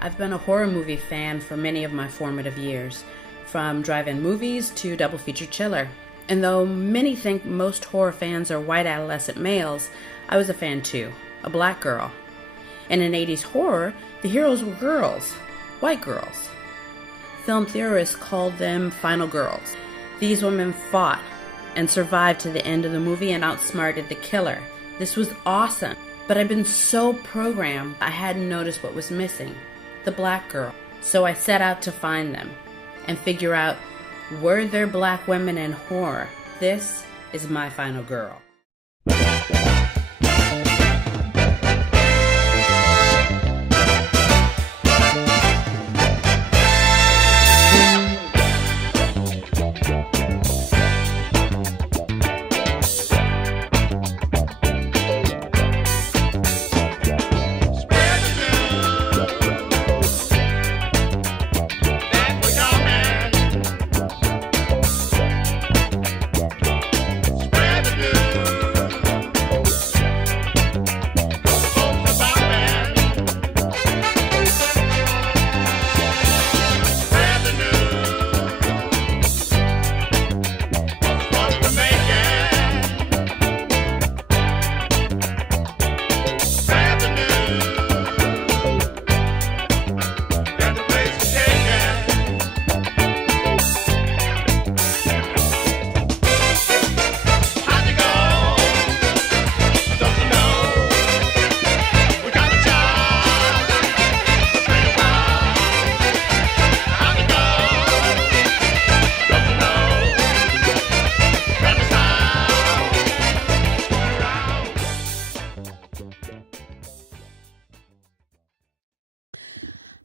I've been a horror movie fan for many of my formative years, from drive-in movies to double feature chiller. And though many think most horror fans are white adolescent males, I was a fan too, a black girl. And in 80s horror, the heroes were girls, white girls. Film theorists called them final girls. These women fought and survived to the end of the movie and outsmarted the killer. This was awesome, but I'd been so programmed I hadn't noticed what was missing. The black girl. So I set out to find them and figure out, were there black women in horror? This is my final girl.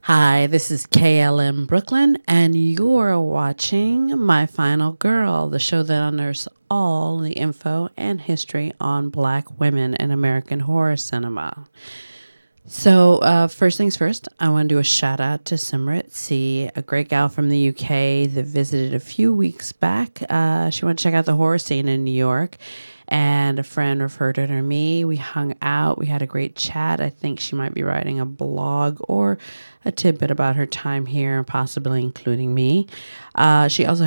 Hi, this is KLM Brooklyn, and you're watching My Final Girl, the show that unearths all the info and history on black women in American horror cinema. So, first things first, I want to do a shout out to Simrit C, a great gal from the UK that visited a few weeks back. She wanted to check out the horror scene in New York, and a friend referred her to me. We hung out. We had a great chat. I think she might be writing a blog or a tidbit about her time here, possibly including me. She also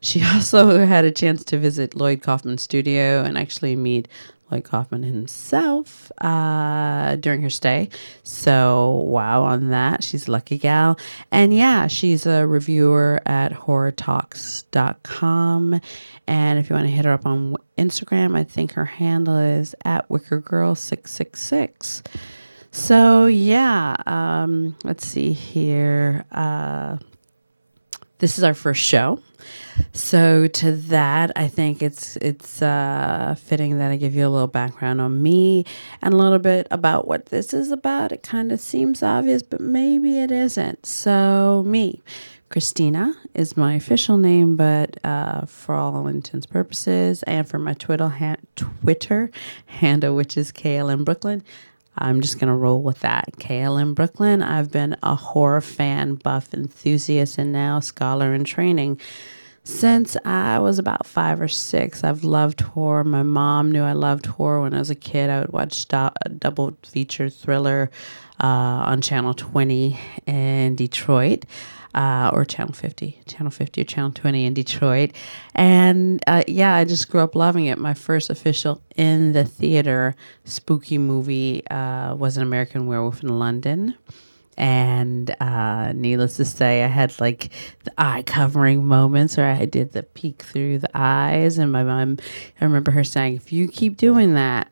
She also had a chance to visit Lloyd Kaufman's studio and actually meet Lloyd Kaufman himself during her stay. So, wow on that. She's a lucky gal. And yeah, she's a reviewer at horrortalks.com. And if you want to hit her up on Instagram, I think her handle is at wickergirl666. So yeah, let's see here. This is our first show. So to that, I think it's fitting that I give you a little background on me and a little bit about what this is about. It kind of seems obvious, but maybe it isn't. So me, Kristina is my official name, but for all intents and purposes, and for my Twitter handle, which is KLM Brooklyn, I'm just going to roll with that. KLM Brooklyn. I've been a horror fan, buff enthusiast, and now scholar in training since I was about 5 or 6. I've loved horror. My mom knew I loved horror when I was a kid. I would watch a double feature thriller on Channel 20 in Detroit. Or Channel 50 or Channel 20 in Detroit. And yeah, I just grew up loving it. My first official in the theater spooky movie was An American Werewolf in London. And needless to say, I had like the eye covering moments where I did the peek through the eyes. And my mom, I remember her saying, if you keep doing that,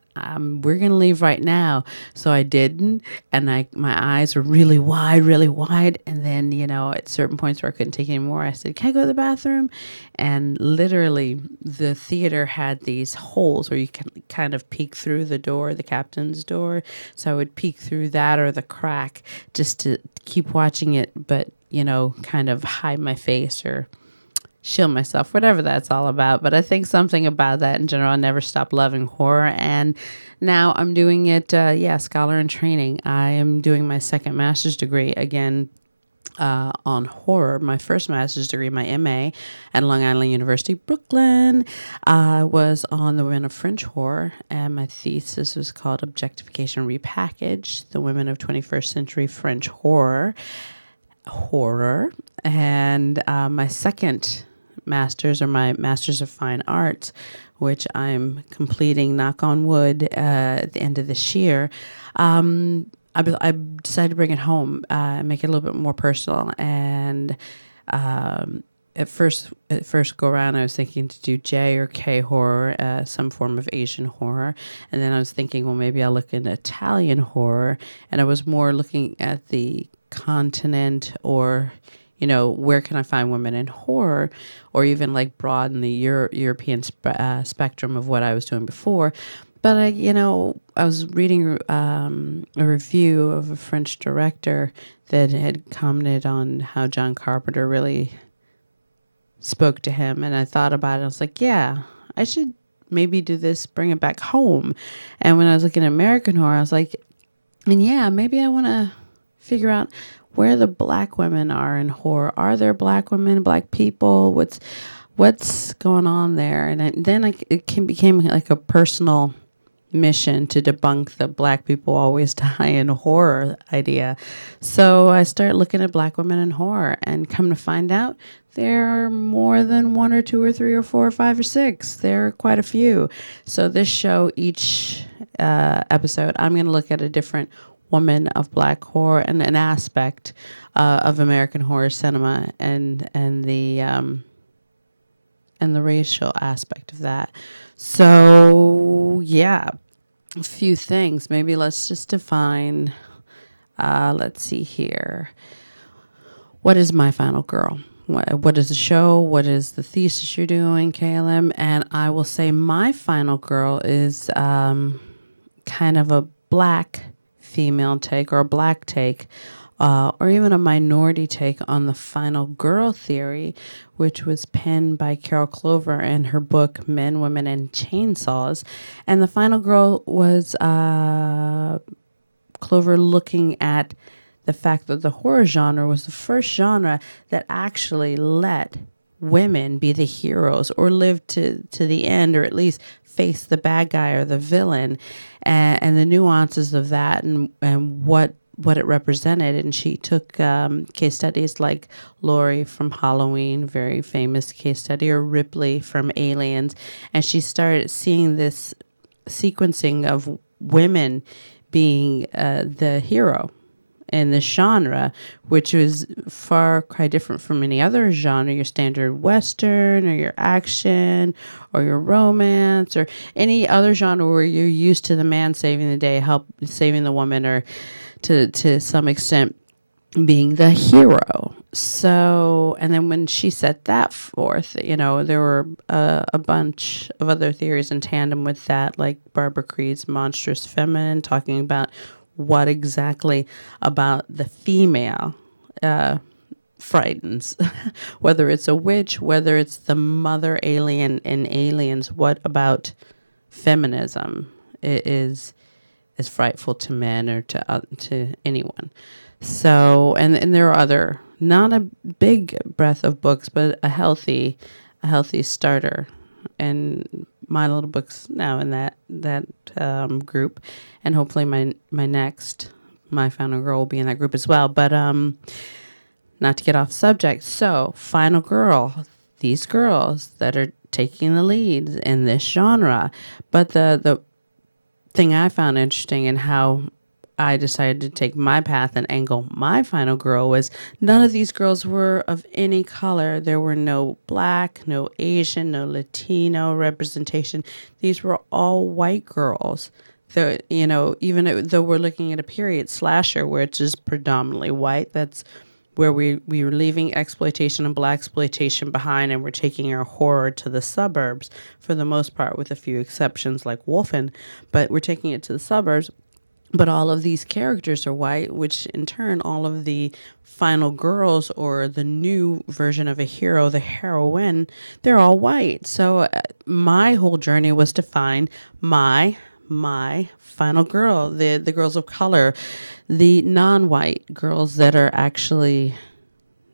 we're going to leave right now. So I didn't. And my eyes were really wide. And then, at certain points where I couldn't take anymore, I said, can I go to the bathroom? And literally the theater had these holes where you can kind of peek through the door, the captain's door. So I would peek through that or the crack just to keep watching it, but, kind of hide my face or shield myself, whatever that's all about. But I think something about that in general, I never stopped loving horror. And now I'm doing it, scholar in training. I am doing my second master's degree. Again, on horror. My first master's degree, my MA at Long Island University, Brooklyn, was on the women of French horror, and my thesis was called Objectification Repackaged, the Women of 21st Century French Horror. And my second master's, or my Master's of Fine Arts, which I'm completing, knock on wood, at the end of this year, I decided to bring it home and make it a little bit more personal. And at first go around, I was thinking to do J or K horror, some form of Asian horror. And then I was thinking, well, maybe I'll look into Italian horror. And I was more looking at the continent, or, where can I find women in horror, or even like broaden the European spectrum of what I was doing before. But I was reading a review of a French director that had commented on how John Carpenter really spoke to him, and I thought about it. I was like, yeah, I should maybe do this, bring it back home. And when I was looking at American horror, I was like, and yeah, maybe I want to figure out where the black women are in horror. Are there black women, black people? What's going on there? And then it became like a personal mission to debunk the black people always die in horror idea. So I started looking at black women in horror, and come to find out, there are more than one or two or three or four or five or six. There are quite a few. So this show, each episode, I'm going to look at a different woman of black horror and an aspect of American horror cinema, and the racial aspect of that. So, yeah, a few things. Maybe let's just define, let's see here. What is My Final Girl? What is the show? What is the thesis you're doing, KLM? And I will say My Final Girl is kind of a black female take, or a black take, or even a minority take on the final girl theory, which was penned by Carol Clover in her book Men, Women, and Chainsaws. And the final girl was Clover looking at the fact that the horror genre was the first genre that actually let women be the heroes, or live to the end, or at least face the bad guy or the villain, and the nuances of that, and what it represented. And she took case studies like Laurie from Halloween, very famous case study, or Ripley from Aliens, and she started seeing this sequencing of women being the hero in the genre, which was far quite different from any other genre, your standard Western or your action or your romance or any other genre where you're used to the man saving the day, help saving the woman, or to some extent being the hero. So, and then when she set that forth, there were a bunch of other theories in tandem with that, like Barbara Creed's Monstrous Feminine, talking about what exactly about the female frightens, whether it's a witch, whether it's the mother alien in Aliens, what about feminism is frightful to men, or to anyone. So, and there are other, not a big breadth of books, but a healthy starter, and my little books now in that group, and hopefully my next My Final Girl will be in that group as well. But not to get off subject. So, Final Girl, these girls that are taking the lead in this genre, but the thing I found interesting in how I decided to take my path and angle My Final Girl was none of these girls were of any color. There were no black, no Asian, no Latino representation. These were all white girls. So, even though we're looking at a period slasher where it's just predominantly white, that's where we were leaving exploitation and black exploitation behind, and we're taking our horror to the suburbs for the most part, with a few exceptions like Wolfen, but we're taking it to the suburbs. But all of these characters are white, which in turn, all of the final girls, or the new version of a hero, the heroine, they're all white. So my whole journey was to find my final girl, the girls of color, the non-white girls that are actually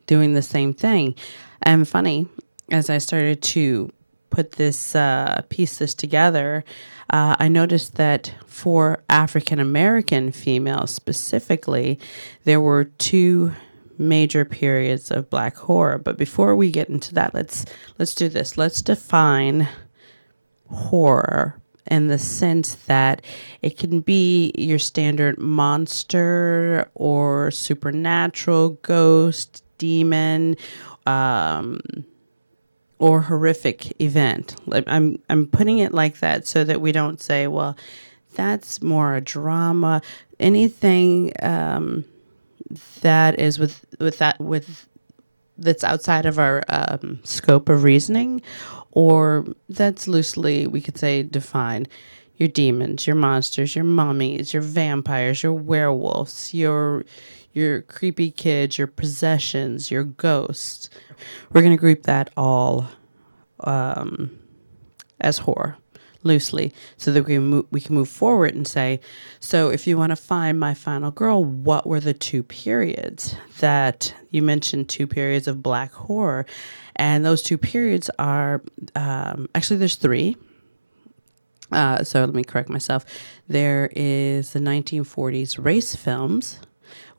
doing the same thing. And funny, as I started to put this piece this together, I noticed that for African American females specifically, there were two major periods of black horror. But before we get into that, let's do this. Let's define horror in the sense that it can be your standard monster or supernatural ghost, demon, um, or horrific event. Like I'm putting it like that so that we don't say, well, that's more a drama. Anything that is with that's outside of our scope of reasoning, or that's loosely, we could say, defined. Your demons, your monsters, your mummies, your vampires, your werewolves, your creepy kids, your possessions, your ghosts. We're going to group that all um, as horror loosely, so that we can move forward and say, so if you want to find my final girl, what were the two periods that you mentioned? Two periods of black horror, and those two periods are actually there's three. So let me correct myself. There is the 1940s race films,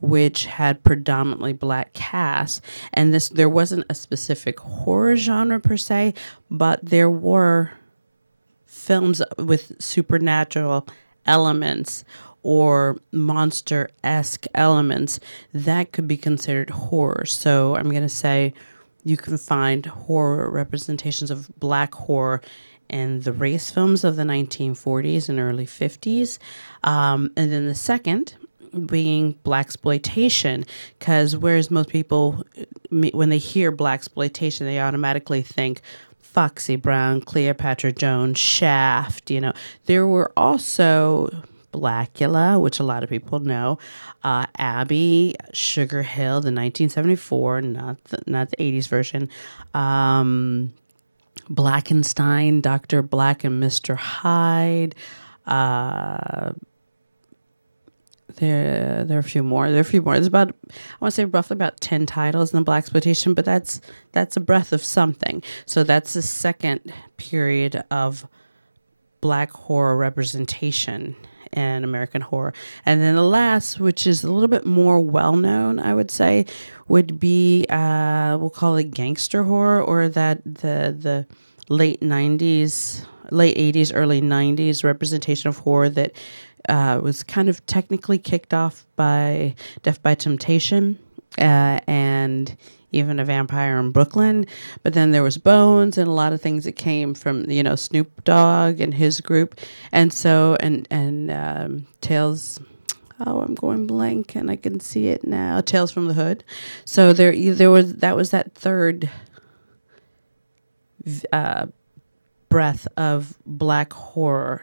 which had predominantly black casts, and there wasn't a specific horror genre per se, but there were films with supernatural elements or monster-esque elements that could be considered horror. So I'm going to say you can find horror representations of black horror in the race films of the 1940s and early 50s. And then the second being blaxploitation, because whereas most people, when they hear blaxploitation, they automatically think Foxy Brown, Cleopatra Jones, Shaft. There were also Blackula, which a lot of people know, Abby, Sugar Hill, the 1974, not the 80s version, Blackenstein, Dr. Black and Mr. Hyde. There are a few more. There's about, I want to say, roughly about 10 titles in the blaxploitation, but that's a breath of something. So that's the second period of black horror representation in American horror. And then the last, which is a little bit more well-known, I would say, would be, we'll call it gangster horror, or that the late 90s, late 80s, early 90s representation of horror that was kind of technically kicked off by Death by Temptation and even A Vampire in Brooklyn. But then there was Bones and a lot of things that came from, Snoop Dogg and his group. And so, and Tales, oh, I'm going blank and I can see it now, Tales from the Hood. So there was that third breath of black horror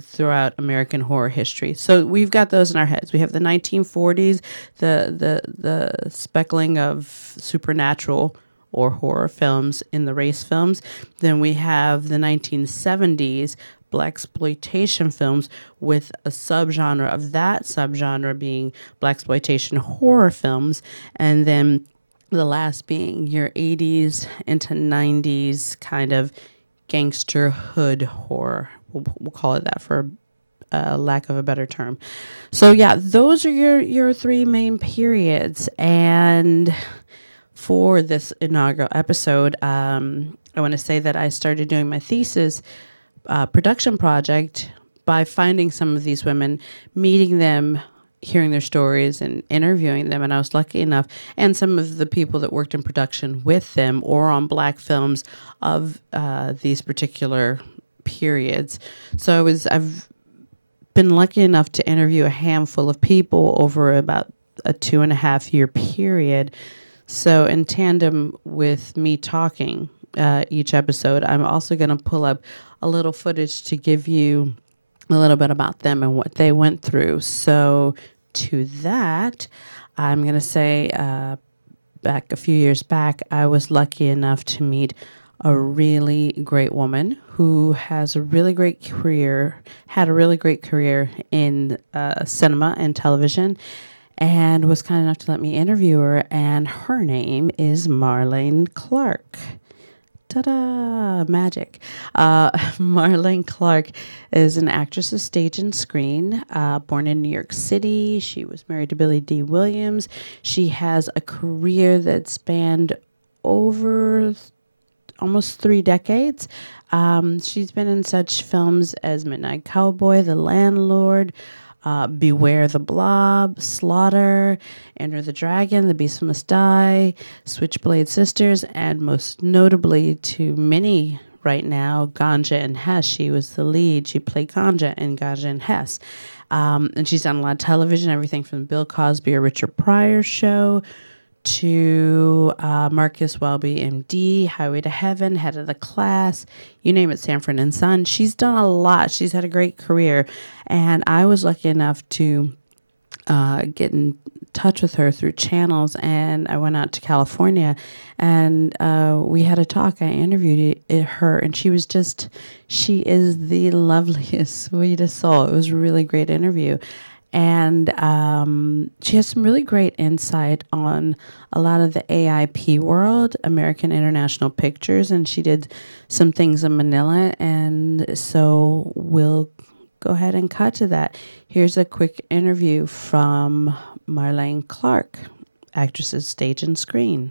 throughout American horror history. So we've got those in our heads. We have the 1940s, the speckling of supernatural or horror films in the race films. Then we have the 1970s blaxploitation films with a subgenre of that subgenre being blaxploitation horror films, and then the last being your 80s into 90s kind of gangster hood horror. We'll call it that for lack of a better term. So yeah, those are your three main periods. And for this inaugural episode, I want to say that I started doing my thesis production project by finding some of these women, meeting them, hearing their stories, and interviewing them. And I was lucky enough, and some of the people that worked in production with them or on black films of these particular periods. So I've been lucky enough to interview a handful of people over about a 2.5-year period. So in tandem with me talking each episode, I'm also going to pull up a little footage to give you a little bit about them and what they went through. So to that, I'm going to say back a few years back, I was lucky enough to meet a really great woman who has a really great career, had a really great career in cinema and television. and was kind enough to let me interview her. And her name is Marlene Clark. Ta-da! Magic. Marlene Clark is an actress of stage and screen, born in New York City. She was married to Billy D. Williams. She has a career that spanned over almost 3 decades. She's been in such films as Midnight Cowboy, The Landlord, Beware the Blob, Slaughter, Enter the Dragon, The Beast Must Die, Switchblade Sisters, and most notably to many right now, Ganja and Hess. She was the lead. She played Ganja in Ganja and Hess. And she's done a lot of television, everything from Bill Cosby or Richard Pryor show to Marcus Welby, MD, Highway to Heaven, Head of the Class, you name it, Sanford and Son. She's done a lot. She's had a great career. And I was lucky enough to get in touch with her through channels, and I went out to California, and we had a talk. I interviewed her, and she is the loveliest, sweetest soul. It was a really great interview. And she has some really great insight on a lot of the AIP world, American International Pictures, and she did some things in Manila. And so we'll go ahead and cut to that. Here's a quick interview from Marlene Clark, actress of stage and screen.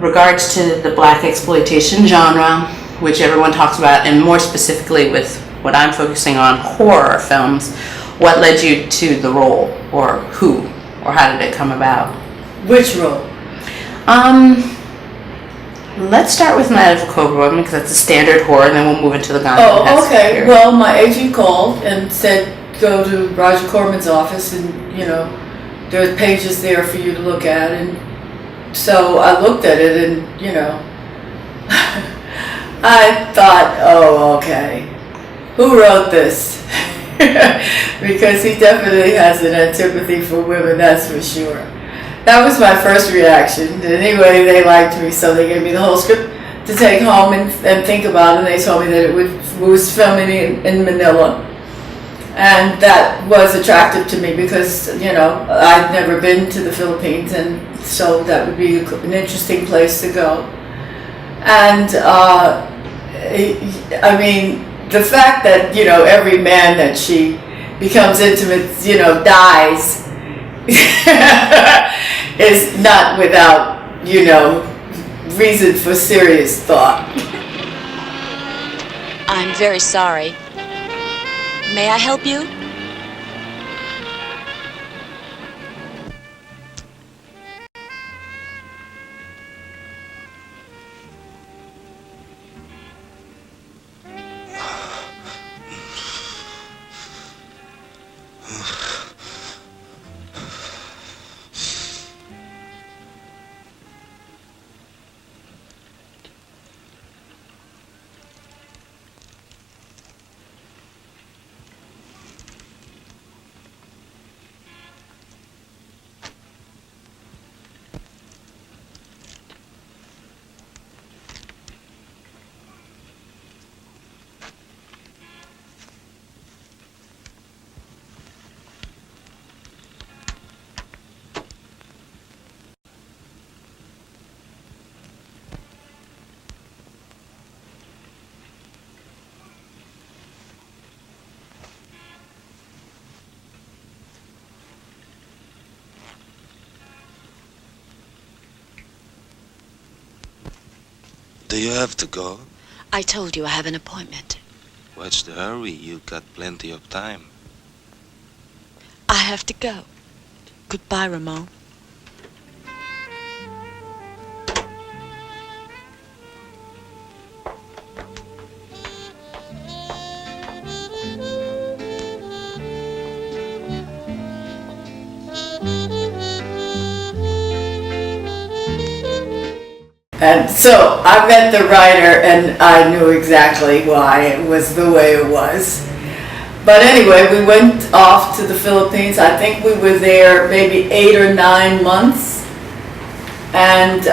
Regards to the black exploitation genre, which everyone talks about, and more specifically with what I'm focusing on, horror films, what led you to the role, or who, or how did it come about? Which role? Let's start with Night of a Cobra Woman, because that's a standard horror, and then we'll move into the Ganja. Oh, okay. Here. Well, my agent called and said, go to Roger Corman's office, and, there's pages there for you to look at, and so I looked at it, and, I thought, oh, okay, who wrote this? Because he definitely has an antipathy for women, that's for sure. That was my first reaction. Anyway, they liked me, so they gave me the whole script to take home and think about, and they told me that it was filming in Manila. And that was attractive to me because, I'd never been to the Philippines, and so that would be an interesting place to go. And, the fact that, every man that she becomes intimate, dies is not without, reason for serious thought. I'm very sorry. May I help you? Do you have to go? I told you I have an appointment. What's the hurry? You got plenty of time. I have to go. Goodbye, Ramon. And so I met the writer, and I knew exactly why it was the way it was. But anyway, we went off to the Philippines. I think we were there maybe 8 or 9 months. And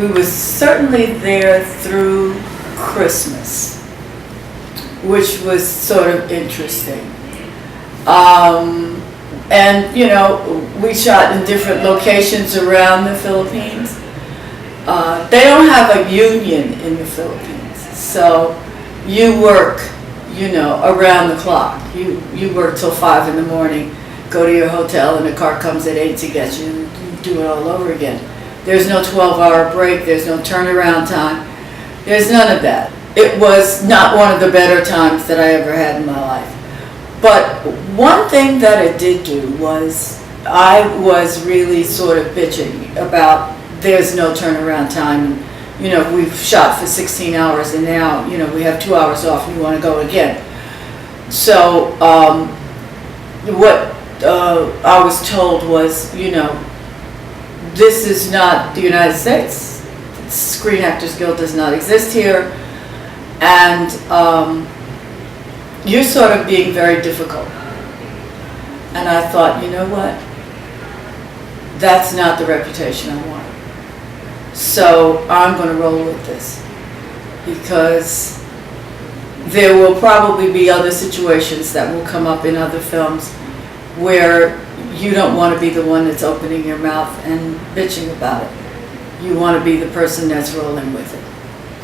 we were certainly there through Christmas, which was sort of interesting. And, you know, we shot in different locations around the Philippines. They don't have a union in the Philippines, so you work, you know, around the clock. You work till 5 in the morning, go to your hotel, and the car comes at 8 to get you. You do it all over again. There's no 12-hour break. There's no turnaround time. There's none of that. It was not one of the better times that I ever had in my life. But one thing that it did do was I was really sort of bitching about there's no turnaround time. You know, we've shot for 16 hours and now, you know, we have 2 hours off and we want to go again. So what I was told was, you know, this is not the United States. Screen Actors Guild does not exist here. And you're sort of being very difficult. And I thought, you know what? That's not the reputation I want. So I'm going to roll with this. Because there will probably be other situations that will come up in other films where you don't want to be the one that's opening your mouth and bitching about it. You want to be the person that's rolling with it.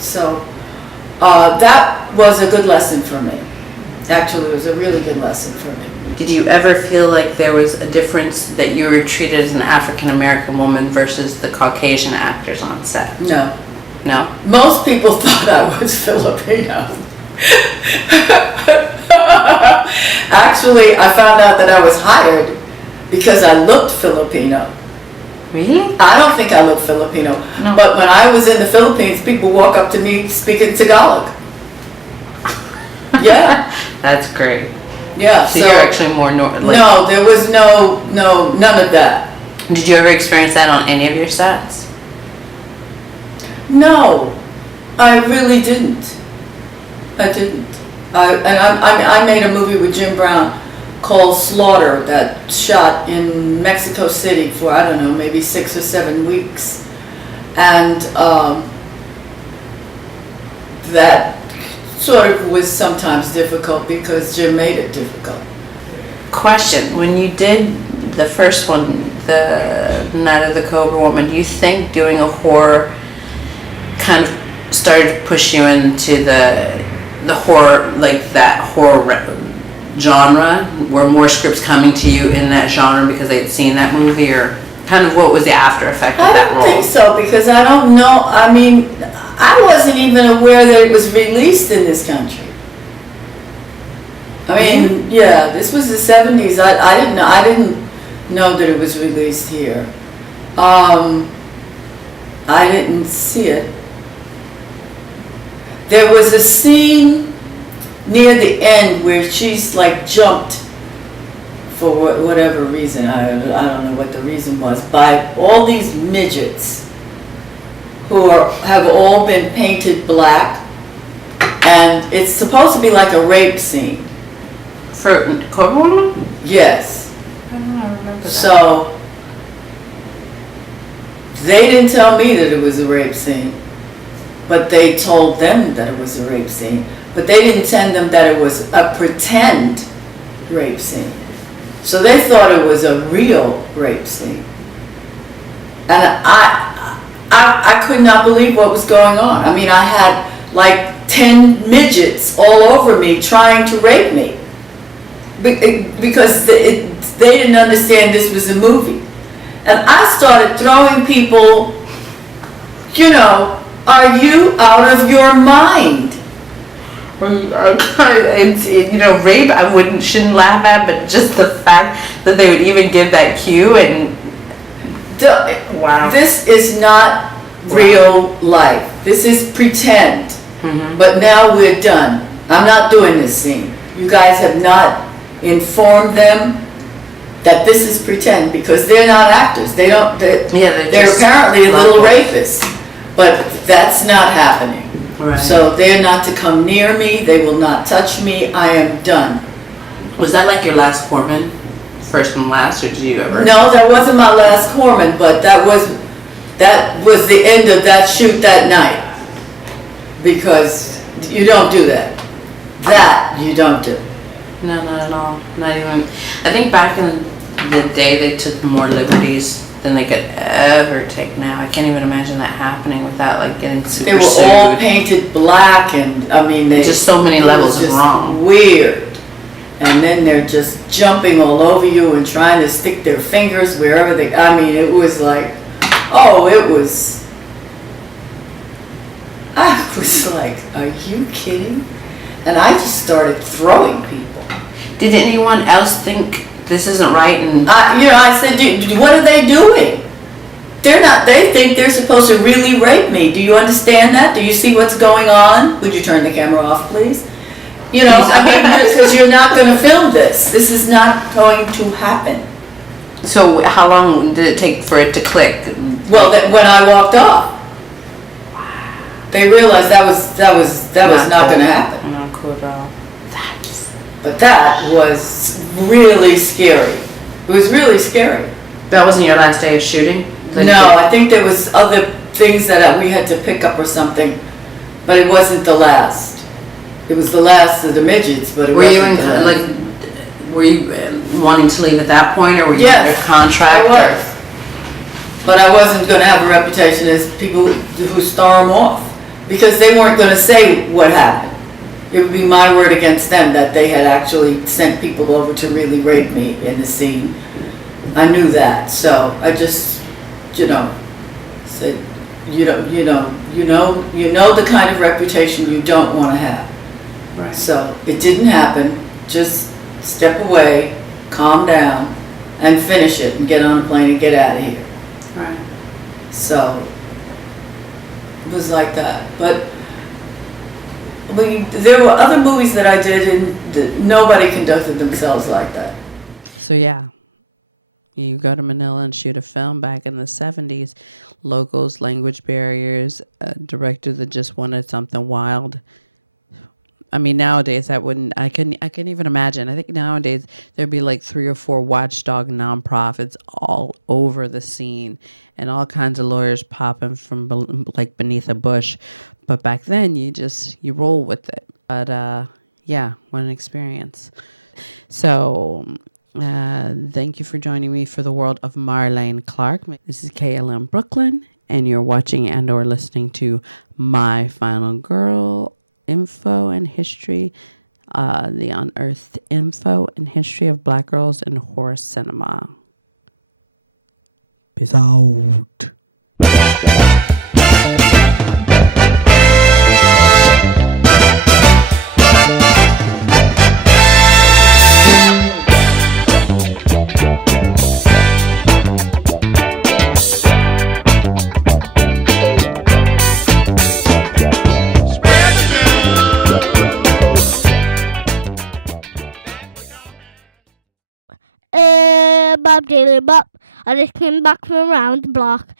So that was a good lesson for me. Actually, it was a really good lesson for me. Did you ever feel like there was a difference that you were treated as an African American woman versus the Caucasian actors on set? No. No? Most people thought I was Filipino. Actually, I found out that I was hired because I looked Filipino. Really? I don't think I look Filipino. No. But when I was in the Philippines, people walk up to me speaking Tagalog. Yeah. That's great. Yeah. So you're actually more no, there was none of that. Did you ever experience that on any of your sets? No, I really didn't. I didn't. I made a movie with Jim Brown called Slaughter that shot in Mexico City for, I don't know, maybe 6 or 7 weeks. And that sort of was sometimes difficult because Jim made it difficult. Question, when you did the first one, the Night of the Cobra Woman, do you think doing a horror kind of started to push you into the horror, like that horror genre? Were more scripts coming to you in that genre because they had seen that movie, or kind of what was the after effect of that role? I don't think so, because I don't know. I mean, I wasn't even aware that it was released in this country. I mean, yeah, this was the 70s. I didn't know that it was released here. I didn't see it. There was a scene near the end where she's like jumped for whatever reason. I don't know what the reason was, by all these midgets who have all been painted black, and it's supposed to be like a rape scene. For Cobra Woman? Yes. I don't know, I remember that. So they didn't tell me that it was a rape scene, but they told them that it was a rape scene. But they didn't tell them that it was a pretend rape scene. So they thought it was a real rape scene. And I could not believe what was going on. I mean, I had like 10 midgets all over me trying to rape me because they didn't understand this was a movie. And I started throwing people, you know, are you out of your mind? It's, you know, rape I shouldn't laugh at, but just the fact that they would even give that cue, and wow. This is not real life. This is pretend. Mm-hmm. But now we're done. I'm not doing this scene. You guys have not informed them that this is pretend, because they're not actors. They don't. They're just apparently little locals. rapists, but that's not happening. Right. So they're not to come near me. They will not touch me. I am done. Was that like your last corpsman? First and last, or did you ever? No, that wasn't my last corpsman, but that was the end of that shoot that night. Because you don't do that. That you don't do. No, not at all. Not even. I think back in the day they took more liberties than they could ever take now. I can't even imagine that happening without like getting super They were sued. all painted black, and I mean, they Just so many levels of just wrong. Weird. And then they're just jumping all over you and trying to stick their fingers wherever they. I mean, it was like, oh, it was. I was like, are you kidding? And I just started throwing people. Did anyone else think this isn't right? And I said, what are they doing? They're not. They think they're supposed to really rape me. Do you understand that? Do you see what's going on? Would you turn the camera off, please? You know, I mean, because you're not going to film this. This is not going to happen. so how long did it take for it to click? Well, when I walked off, they realized that was not going to happen. Not cool at all. But that was really scary. It was really scary. That wasn't your last day of shooting? No, I think there was other things that we had to pick up or something, but it wasn't the last. It was the last of the midgets, but it Were you wasn't the last. were you wanting to leave at that point, or were you Yes, under contract? I was. But I wasn't going to have a reputation as people who storm off, because they weren't going to say what happened. It would be my word against them that they had actually sent people over to really rape me in the scene. I knew that, so I just, said, you know the kind of reputation you don't want to have. Right. So it didn't happen. Just step away, calm down, and finish it, and get on a plane and get out of here. Right. So it was like that. But there were other movies that I did, and nobody conducted themselves like that. So yeah, you go to Manila and shoot a film back in the 70s. Locals, language barriers, directors that just wanted something wild. I mean, nowadays I couldn't even imagine. I think nowadays there'd be like 3 or 4 watchdog nonprofits all over the scene, and all kinds of lawyers popping from like beneath a bush. But back then you roll with it. But yeah, what an experience. So thank you for joining me for the world of Marlene Clark. This is KLM Brooklyn, and you're watching and or listening to My Final Girl, info and history, the unearthed info and history of black girls in horror cinema. Peace out. Bob Daily Bop. I just came back from around the block.